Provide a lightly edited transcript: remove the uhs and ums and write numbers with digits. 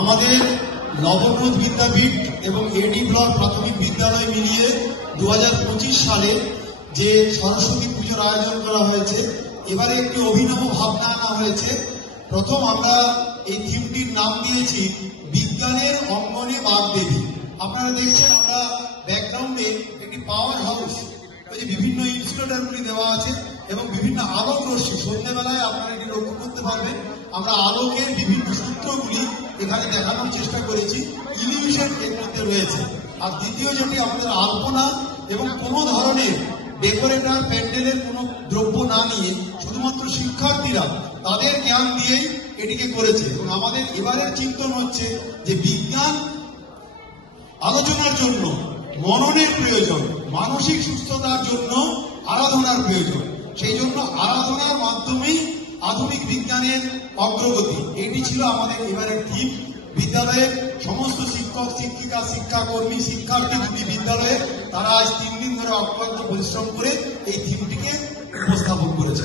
আমাদের নবগ্রোথ বিদ্যাপীঠ এবং এডি ব্লক প্রাথমিক বিদ্যালয় মিলিয়ে 2025 সালে যে সরস্বতী পুজোর আয়োজন করা হয়েছে, এবারে একটি অভিনব ভাবনা আনা হয়েছে। প্রথম আমরা এই থিমটির নাম দিয়েছি বিজ্ঞানের অঙ্গনে বাগদেবী। আপনারা দেখছেন আমরা ব্যাকগ্রাউন্ডে একটি পাওয়ার হাউস, ওই যে বিভিন্ন ইনসুলেটরগুলি দেওয়া আছে এবং বিভিন্ন আলোক রশ্মি, সন্ধ্যেবেলায় আপনারা এটি লক্ষ্য করতে পারবেন। আমরা আলোকের বিভিন্ন সূত্রগুলি এখানে দেখানোর চেষ্টা করেছি, ইলিউশন এর মধ্যে রয়েছে। আর দ্বিতীয় যেটি আমাদের আলপনা এবং কোনো ধরনের ডেকোরেটর প্যান্ডেলের কোনো দ্রব্য না নিয়ে শুধুমাত্র শিক্ষার্থীরা তাদের জ্ঞান দিয়েই এটিকে করেছে। এবং আমাদের এবারের চিন্তন হচ্ছে যে বিজ্ঞান আলোচনার জন্য মননের প্রয়োজন, মানসিক সুস্থতার জন্য আরাধনার প্রয়োজন। সেই জন্য আরাধনার মাধ্যমেই আধুনিক বিজ্ঞানের অগ্রগতি, এটি ছিল আমাদের এবারের থিম। বিদ্যালয়ের সমস্ত শিক্ষক শিক্ষিকা শিক্ষাকর্মী শিক্ষার্থী দুটি বিদ্যালয়ে তারা আজ 3 দিন ধরে অক্লান্ত পরিশ্রম করে এই থিমটিকে উপস্থাপন করেছে।